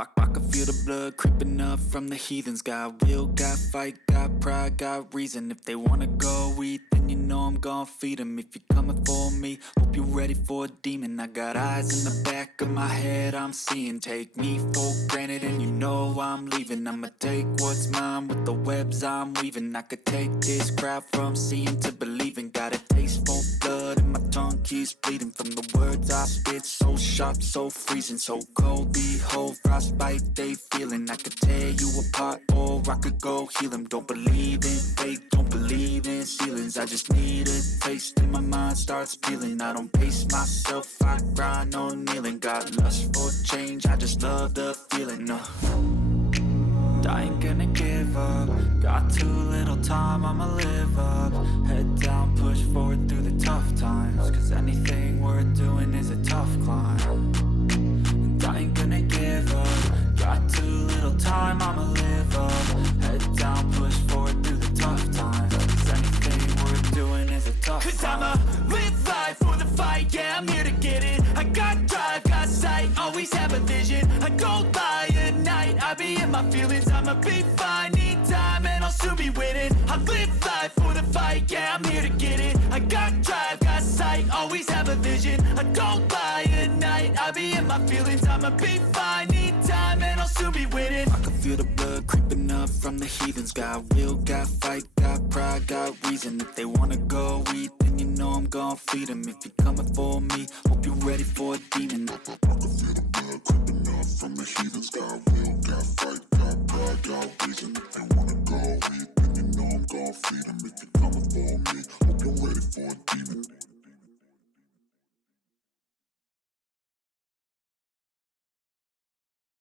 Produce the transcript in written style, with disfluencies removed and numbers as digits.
I can feel the blood creeping up from the heathens. Got will, got fight, got pride, got reason. If they wanna go eat, then you know I'm gon' feed them. If you're coming for me, hope you're ready for a demon. I got eyes in the back of my head, I'm seeing. Take me for granted and you know I'm leaving. I'ma take what's mine with the webs I'm weaving. I could take this crowd from seeing to believing. Got a taste for blood and my tongue keeps bleeding from the words I spit. So sharp, so freezing, so cold. Behold, frostbite they feeling. I could tear you apart or I could go heal them. Don't believe in fate, don't believe in ceilings. I just need a taste and my mind starts peeling. I don't pace myself, I grind on kneeling. Got lust for change, I just love the feeling. I ain't gonna give up. Got too little time, I'ma live up. Head down, push forward through the tough times. Cause anything worth doing is a tough climb. And I ain't gonna give up. Got too little time, I'ma live up. Head down, push forward through the tough times. Cause anything worth doing is a tough climb. Cause I'ma live life for the fight, yeah, I'm here to get it. I got drive, got sight, always have a vision. I don't lie at night, I be in my feelings. I'ma be fine, need time and I'll soon be winning. I live life for the fight, yeah, I'm here to get it. I got drive, got sight, always have a vision. I don't lie at night, I be in my feelings. I'ma be fine, need time and I'll soon be winning. I can feel the blood creeping up from the heathens. Got will, got fight, got pride, got reason. If they wanna go eat, then you know I'm gon' feed them. If you're coming for me, hope you're ready for a demon. I can feel the blood creeping up from the heathens. Got will, got fight, got pride, got reason. If they wanna go eat, then you know I'm gon' feed them. If you're coming for me, hope you're ready for a demon.